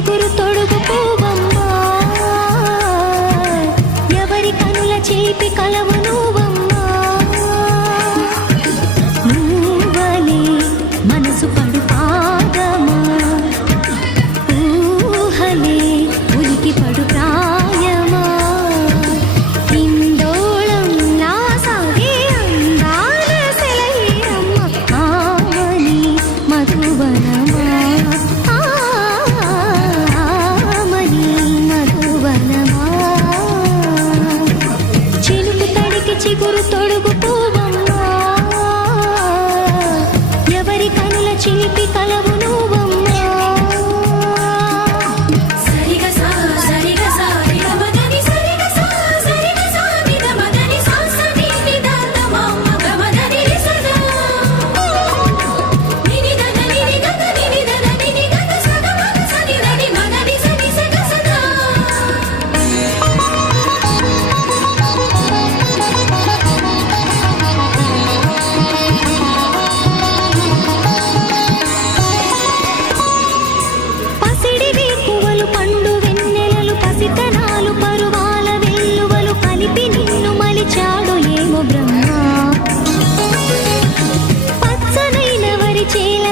చిగురు తొడుగు పువ్వమ్మా, ఎవరి కనుల చేపి కలవు నువ్వమ్మా. నువ్వలే మనసు పడు పాదమా, ఊహలే ఉలికి పడు ప్రాయమా. ఇందోళంలా సాగే అందాల సెలయేరమ్మ, ఆమని మధువనమా, ఆమని మధువనమా. చినుకు తడికి చిగురు తొడుగు పువ్వమ్మా, ఎవరి కనుల చిలిపి కలవు నువ్వమ్మా. పసిడివి పువ్వులు పండు వెన్నెలలు పసితనాలు పరువాల వెల్లువలు కలిపి నిన్ను మలిచాడు ఏమో బ్రహ్మ. పచ్చనైన వరి చేల